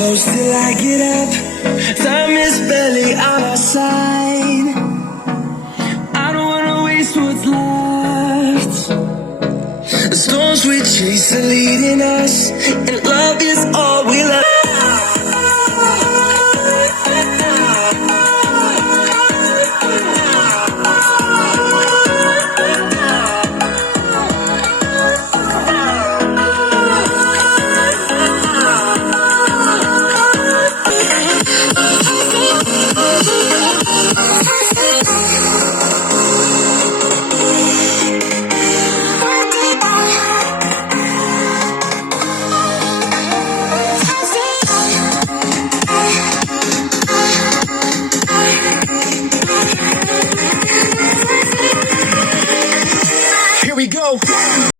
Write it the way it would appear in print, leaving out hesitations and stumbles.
close till I get up. Time is barely on our side. I don't wanna waste what's left. The storms we chase are leading us, and love is all we'll ever. Here we go.